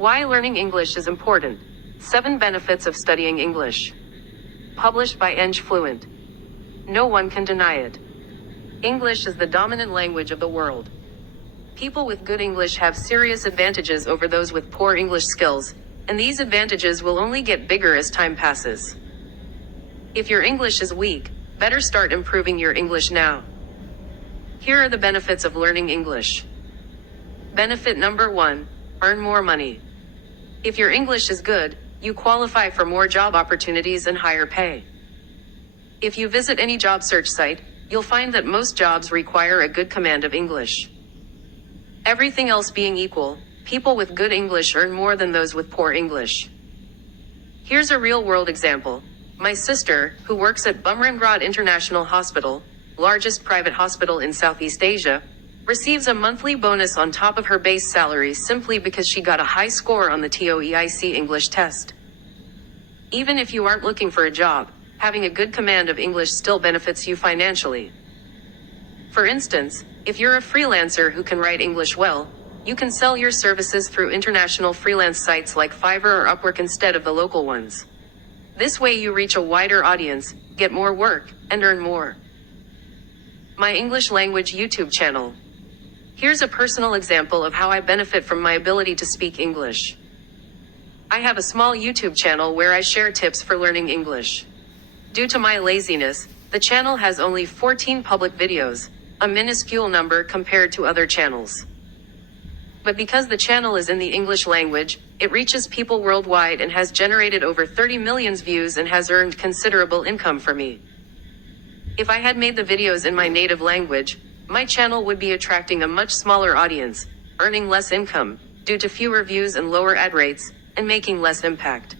Why learning English is important. 7 benefits of studying English. Published by Fluent. No one can deny it. English is the dominant language of the world. People with good English have serious advantages over those with poor English skills, and these advantages will only get bigger as time passes. If your English is weak, better start improving your English now. Here are the benefits of learning English. Benefit number 1, earn more money. If your English is good, you qualify for more job opportunities and higher pay. If you visit any job search site, you'll find that most jobs require a good command of English. Everything else being equal, people with good English earn more than those with poor English. Here's a real-world example. My sister, who works at Bumrungrad International Hospital, largest private hospital in Southeast Asia, receives a monthly bonus on top of her base salary simply because she got a high score on the TOEIC English test. Even if you aren't looking for a job, having a good command of English still benefits you financially. For instance, if you're a freelancer who can write English well, you can sell your services through international freelance sites like Fiverr or Upwork instead of the local ones. This way you reach a wider audience, get more work, and earn more. My English language YouTube channel. Here's a personal example of how I benefit from my ability to speak English. I have a small YouTube channel where I share tips for learning English. Due to my laziness, the channel has only 14 public videos, a minuscule number compared to other channels. But because the channel is in the English language, it reaches people worldwide and has generated over 30 million views and has earned considerable income for me. If I had made the videos in my native language, my channel would be attracting a much smaller audience, earning less income, due to fewer views and lower ad rates, and making less impact.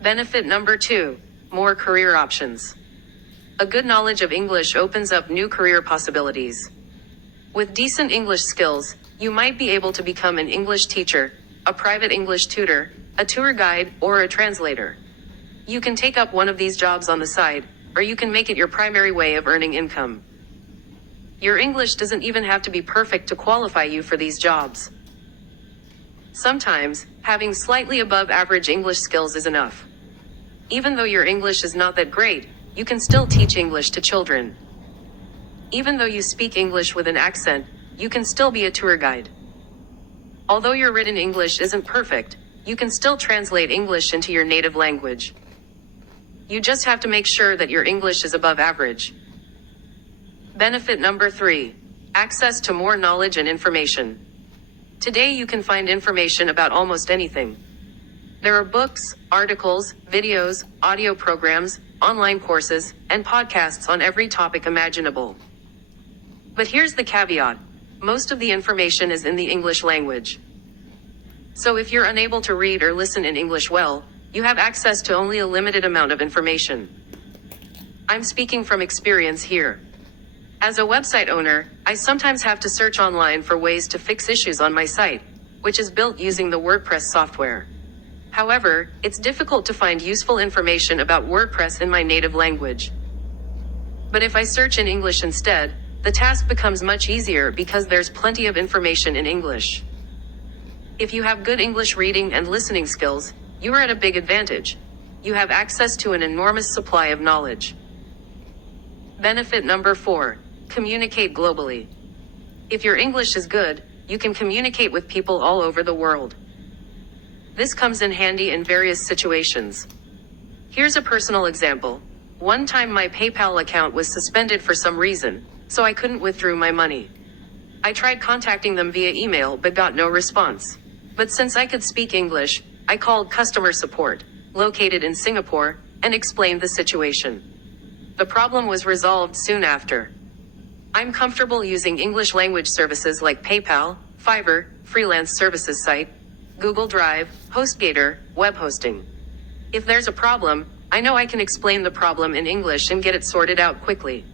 Benefit number 2, more career options. A good knowledge of English opens up new career possibilities. With decent English skills, you might be able to become an English teacher, a private English tutor, a tour guide, or a translator. You can take up one of these jobs on the side, or you can make it your primary way of earning income. Your English doesn't even have to be perfect to qualify you for these jobs. Sometimes, having slightly above average English skills is enough. Even though your English is not that great, you can still teach English to children. Even though you speak English with an accent, you can still be a tour guide. Although your written English isn't perfect, you can still translate English into your native language. You just have to make sure that your English is above average. Benefit number 3, access to more knowledge and information. Today you can find information about almost anything. There are books, articles, videos, audio programs, online courses, and podcasts on every topic imaginable. But here's the caveat. Most of the information is in the English language. So if you're unable to read or listen in English well, you have access to only a limited amount of information. I'm speaking from experience here. As a website owner, I sometimes have to search online for ways to fix issues on my site, which is built using the WordPress software. However, it's difficult to find useful information about WordPress in my native language. But if I search in English instead, the task becomes much easier because there's plenty of information in English. If you have good English reading and listening skills, you are at a big advantage. You have access to an enormous supply of knowledge. Benefit number 4, communicate globally. If your English is good, you can communicate with people all over the world. This comes in handy in various situations. Here's a personal example. One time my PayPal account was suspended for some reason, so I couldn't withdraw my money. I tried contacting them via email but got no response. But since I could speak English, I called customer support, located in Singapore, and explained the situation. The problem was resolved soon after. I'm comfortable using English language services like PayPal, Fiverr, freelance services site, Google Drive, HostGator, web hosting. If there's a problem, I know I can explain the problem in English and get it sorted out quickly.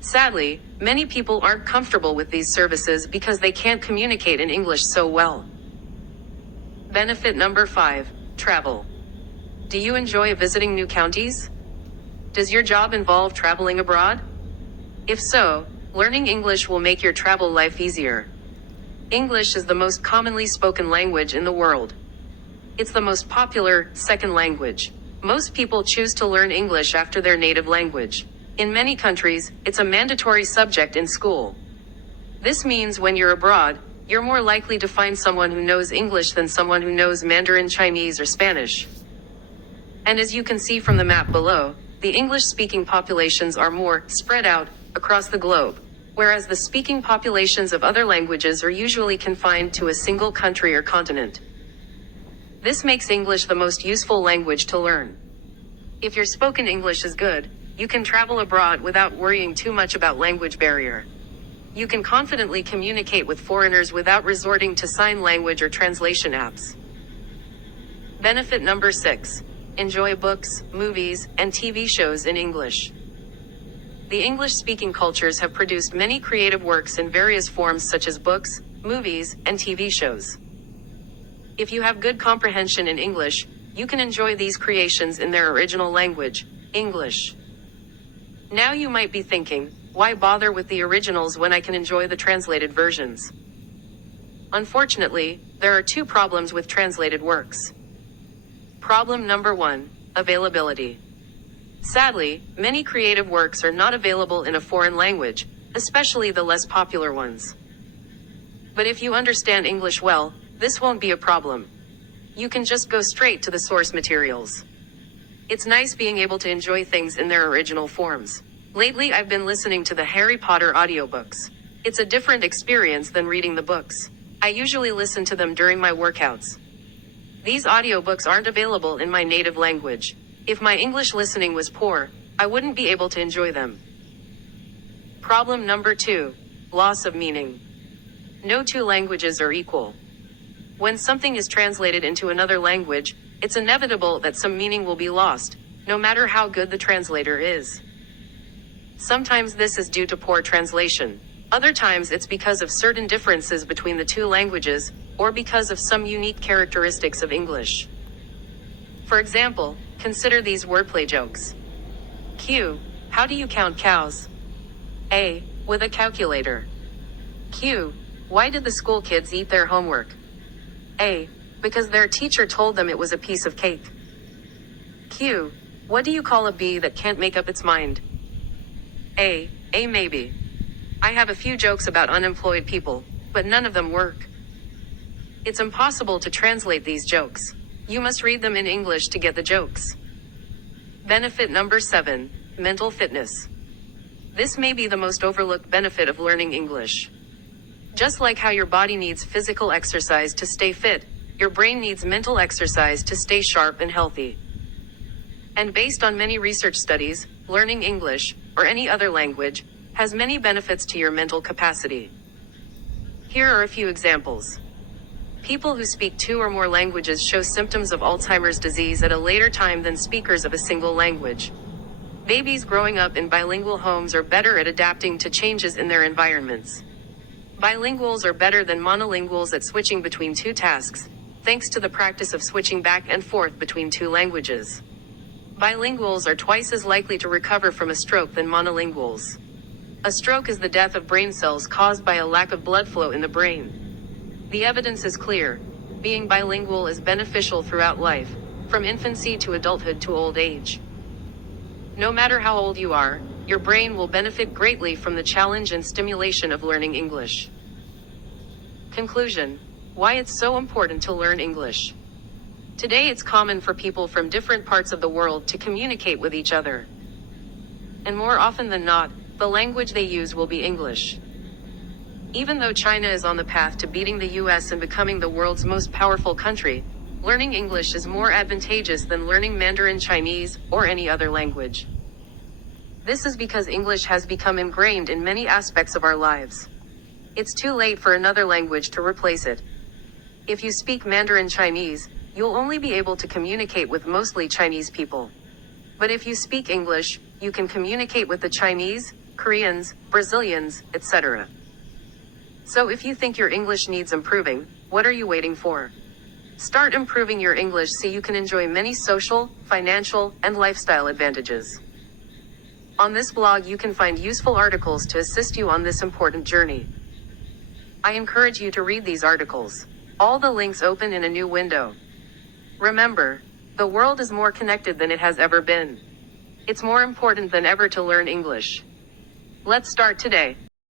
Sadly, many people aren't comfortable with these services because they can't communicate in English so well. Benefit number 5, travel. Do you enjoy visiting new counties? Does your job involve traveling abroad? If so, learning English will make your travel life easier. English is the most commonly spoken language in the world. It's the most popular, second language. Most people choose to learn English after their native language. In many countries, it's a mandatory subject in school. This means when you're abroad, you're more likely to find someone who knows English than someone who knows Mandarin Chinese or Spanish. And as you can see from the map below, the English-speaking populations are more spread out across the globe, whereas the speaking populations of other languages are usually confined to a single country or continent. This makes English the most useful language to learn. If your spoken English is good, you can travel abroad without worrying too much about language barrier. You can confidently communicate with foreigners without resorting to sign language or translation apps. Benefit number 6. Enjoy books, movies, and TV shows in English. The English-speaking cultures have produced many creative works in various forms such as books, movies, and TV shows. If you have good comprehension in English, you can enjoy these creations in their original language, English. Now you might be thinking, why bother with the originals when I can enjoy the translated versions? Unfortunately, there are two problems with translated works. Problem number 1, availability. Sadly, many creative works are not available in a foreign language, especially the less popular ones. But if you understand English well, this won't be a problem. You can just go straight to the source materials. It's nice being able to enjoy things in their original forms. Lately, I've been listening to the Harry Potter audiobooks. It's a different experience than reading the books. I usually listen to them during my workouts. These audiobooks aren't available in my native language. If my English listening was poor, I wouldn't be able to enjoy them. Problem number 2, loss of meaning. No two languages are equal. When something is translated into another language, it's inevitable that some meaning will be lost, no matter how good the translator is. Sometimes this is due to poor translation. Other times it's because of certain differences between the two languages, or because of some unique characteristics of English. For example, consider these wordplay jokes. Q. How do you count cows? A. With a calculator. Q. Why did the school kids eat their homework? A. Because their teacher told them it was a piece of cake. Q. What do you call a bee that can't make up its mind? A maybe. I have a few jokes about unemployed people, but none of them work. It's impossible to translate these jokes. You must read them in English to get the jokes. Benefit number 7, mental fitness. This may be the most overlooked benefit of learning English. Just like how your body needs physical exercise to stay fit, your brain needs mental exercise to stay sharp and healthy. And based on many research studies, learning English, or any other language, has many benefits to your mental capacity. Here are a few examples. People who speak 2 or more languages show symptoms of Alzheimer's disease at a later time than speakers of a single language. Babies growing up in bilingual homes are better at adapting to changes in their environments. Bilinguals are better than monolinguals at switching between 2 tasks, thanks to the practice of switching back and forth between 2 languages. Bilinguals are twice as likely to recover from a stroke than monolinguals. A stroke is the death of brain cells caused by a lack of blood flow in the brain. The evidence is clear. Being bilingual is beneficial throughout life, from infancy to adulthood to old age. No matter how old you are, your brain will benefit greatly from the challenge and stimulation of learning English. Conclusion: why it's so important to learn English. Today it's common for people from different parts of the world to communicate with each other. And more often than not, the language they use will be English. Even though China is on the path to beating the US and becoming the world's most powerful country, learning English is more advantageous than learning Mandarin Chinese or any other language. This is because English has become ingrained in many aspects of our lives. It's too late for another language to replace it. If you speak Mandarin Chinese, you'll only be able to communicate with mostly Chinese people. But if you speak English, you can communicate with the Chinese, Koreans, Brazilians, etc. So if you think your English needs improving, what are you waiting for? Start improving your English so you can enjoy many social, financial, and lifestyle advantages. On this blog you can find useful articles to assist you on this important journey. I encourage you to read these articles. All the links open in a new window. Remember, the world is more connected than it has ever been. It's more important than ever to learn English. Let's start today.